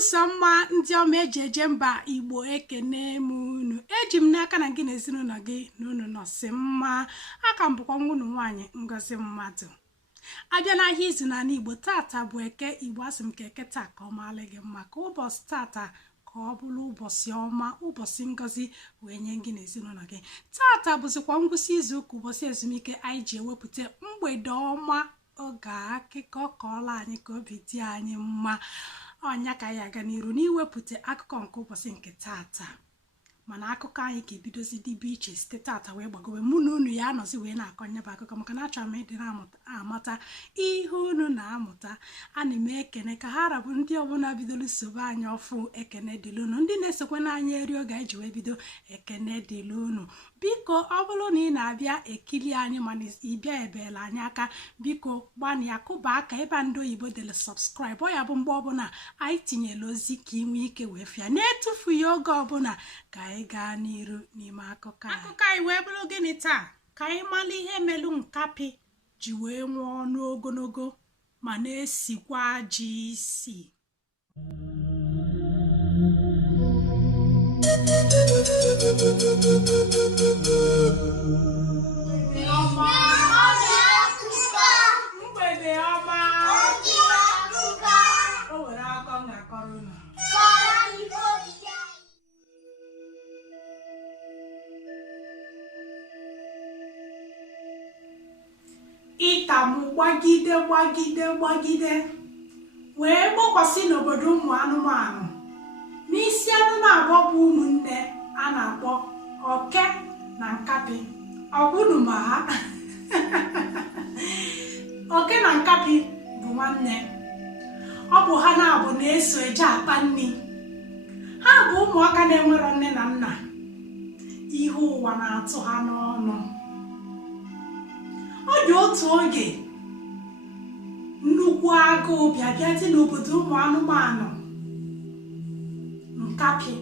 Usomma ndị ọma ejeje mba Igbo ekene m unu. Eji m n'aka na gị na ezinụlọ gị na unu nọsị mma. Aka m bụkwa nwunye nwanyị Ngozi Mmadụ. Abịa n'ahịa izu n'ala Igbo, tata bụ Eke. Igbo asị m ka Eke taa ka ọ maala gị mma, ka ụbọchị tata ka ọ bụrụ ụbọchị ọma, ụbọchị ngozi wee nye gị na ezinụlọ gị. Tata bụzikwa ngwụsị izu ụka, ụbọchị ezumike anyị ji ewepụta mgbede ọma, oge akụkọ kọọla anyị ka obi dị anyị mma. Ọnya ka anyị aga n'iru n'iwepụta akụkọ nke ụbọchị nke tata, mana akụkọ anyị ga-ebidozi dịbe iche site tata wee gbagowe. Mụ na unu ya anọzi wee na-akọ nyebe akụkọ, maka na achọrọ m ịdị na-amata ihe unu na-amụta. Ana m ekene ka ha rabụ ndị ọbụla bidoro sobe anyị ọfụ. Ekene dịlụ unu. Ndị na-esokwe n'anya eri oge anyị ji wee bido, ekene dịlụ unu. Biko ọ bụrụ na ị na-abịa ekili anyị mana ịbịa ebela anyị aka, biko gbanịa kụba aka ebe ndị oyibo dere subscribe. Ọ ya bụ mgbe ọbụla anyị tinyere ozi ka ị nwee ike wee fịa na-etufughị oge ọbụla. Ka anyị gaa n'iru n'ime akụkọ anyị wee bụrụ gịnị taa, ka anyị mara ihe melụ Nkapị ji wee nwụọ ọnụ ogologo ma na-esikwa ajọ isi. Mgbede ọma. O nwere akọ na-akọrọ unu. Ịtamụ gbagide wee gbokwasị n'obodo ụmụ anụmanụ. N'isi anụmanụ abụọ bụ ụmụnne a na-akpọ Oke na Nkapị. Ọbụnụ ma ha Oke na Nkapị bụ nwanne. Ọ bụ ha na-abụ na-eso eje akpa nri. Ha bụ ụmụaka na-enwero nne na nna. Ihe ụwa na-atụ ha n'ọnụ. Ọ dị otu oge nnukwu agụụ bịa dị n'obodo ụmụ anụmanụ. Nkapị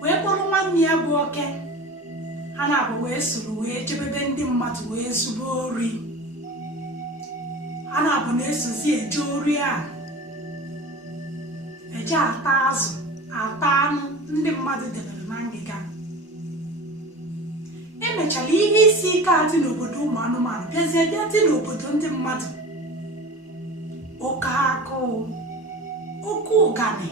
wee kpọrọ nwanne ya bụ Oke. Ha na-abụ wee soro wee jebebe ndị mmadụ wee zube ori. Ha na-abụ na-esozi eje ori a, eje ata azụ, ata anụ ndị mmadụ debere na ngịga. Emechara ihe isi ike a dị n'obodo ụmụ anụmanụ bịa dị n'obodo ndị mmadụ. Oke agụụ, oke ụganị.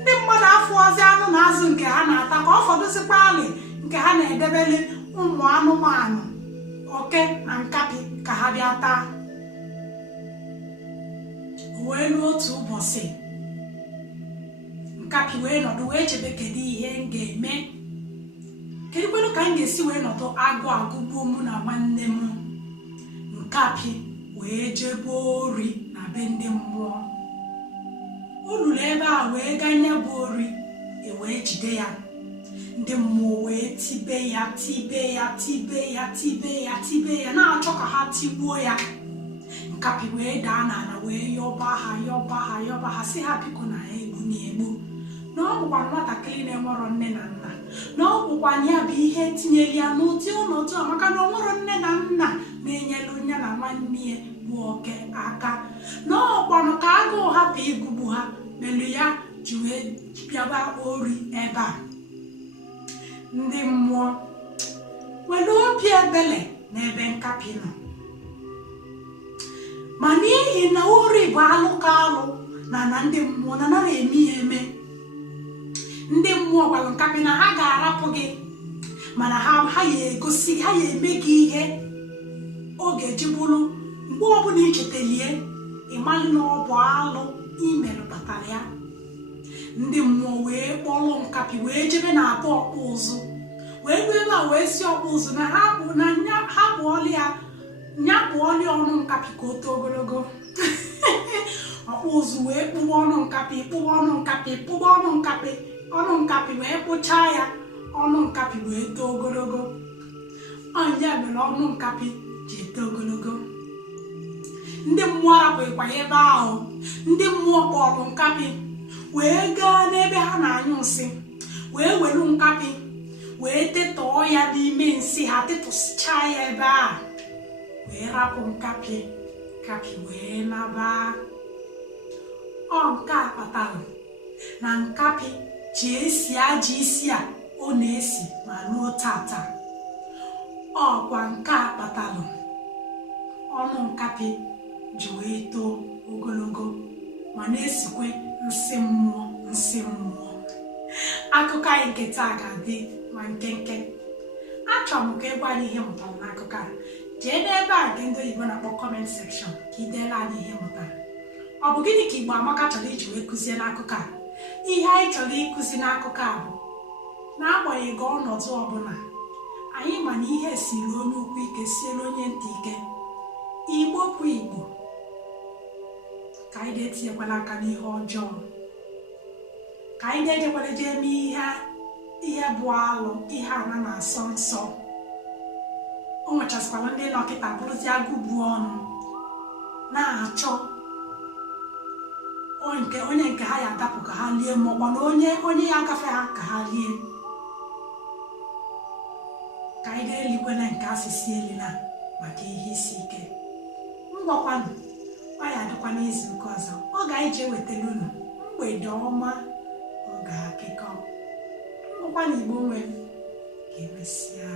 Ndị mmadụ afụọzi anụ na azụ nke ha na-ata, ka ọ fọdụzikwa alị nke ha na-edebele ụmụ anụmanụ Oke na Nkapị ka ha bịa taa. Wee ruo otu ụbọchị, Nkapị wee nọdụ wee chebe kedu ihe m ga-eme, kedu kwenu ka m ga-esi wee nọdụ agụgbuo mụ na nwanne m. Nkapị wee jebe ori na be ndị mmụọ. O ruru ebe a wee ganye bụ ori, wee jide ya. Ndị mmụọ wee tibe ya na-achọ ka ha tigbuo ya. Nkapị wee daa n'ala wee yọba ha sị ha biko na ha egbu na-egbu, na ọ bụkwa nwatakịrị na-enwerọ nne na nna, na ọ bụkwa ya bụ ihe tinyere ya n'ụdị ọnọdụ a, maka na ọ nwere nne na nna na-enyelu ya na nwanne ya bụ Oke aka, na ọkwanụ ka agụụ hapụ igugbu ha melu ya ji wee bịaba ori ebe a. Ndị mmụọ were obi ebele n'ebe Nkapị nọ, ma n'ihi na ori bụ alụ ka alụ na ndị mmụọ na anaghị eme ya eme. Ndị mmụọ gwara Nkapị na ha ga-arapụ gị, mana ha ya egosi, ha ya eme gị ihe ọ ga-eji bụrụ mgbe ọbụla ichetelie ịmalụ na ọ bụ alụ imerụ batara ya. Ndị mmụọ wee kpọrọ Nkapị wee jebe na abụ ọkpụ ụzụ, wee ruo ebe a wee si ọkpụ ụzụ na ha bụ ọlị ọnụ Nkapị ka o too ogologo. Ọkpụ ụzụ wee kpụwa ọnụ Nkapị wee kpụchaa ya. Ọnụ Nkapị wee too ogologo. Ọnya mere ọnụ Nkapị ji eto ogologo. Ndị mmụọ arapụghịkwa ebe ahụ. Ndị mmụọ kpọrọ Nkapị wee gaa n'ebe ha na-anyụ nsị, wee welu Nkapị wee tetọọ ya n'ime nsị ha, tetụsịchaa ya ebe a, wee rapụ Nkapị wee naba. Ọ nke a kpatara na nkapị ji esi aja isi a ọ na-esi ma ruo tata. Ọkwa nke a kpatalụ ọnụ nkapị ji wee too ogologo ma na-esikwe nsị mmụọ. Akụkọ anyị nke taa ga-adị ma nkenke. Achọrọ m ka ị gwa anyị ihe mụtara n'akụkọ a. Jee n'ebe a nke ndị oyibo na-akpọ comment section ka ị deela anyị ihe mụtara. Ọ bụ gịnị ka Igbo Amaka chọrọ iji wee kụzie n'akụkọ a? Ihe anyị chọrọ ịkụzi n'akụkọ a bụ n'agbanyeghị ọnọdụ ọbụla, anyị ma na ihe siri onye ukwu ike siela onye nta ike. Igbo bụ Igbo, ka anyị na-etinyekwala aka n'ihe ọjọọ, ka anyị na-ejekwala jee mee ihe bụ alụ, ihe ana na-asọ nsọ. O nwechasịkwala ndị dọkịta bụrụzi agụbu ọnụ na-achọ onye nke ha ya adapụ ka ha lie, maọkwa na onye ya agafe ha ka ha lie. Ka anyị ga-elikwana nke asịsị elila maka ihe isi ike. Ngwakwanụ ọ ya adịkwa n'izu ụka ọzọ. Ọ ga-eji ewetara unu mgbede ọma, oge akụkọ. Ngwakwanụ Igbo nwe ka emesịa.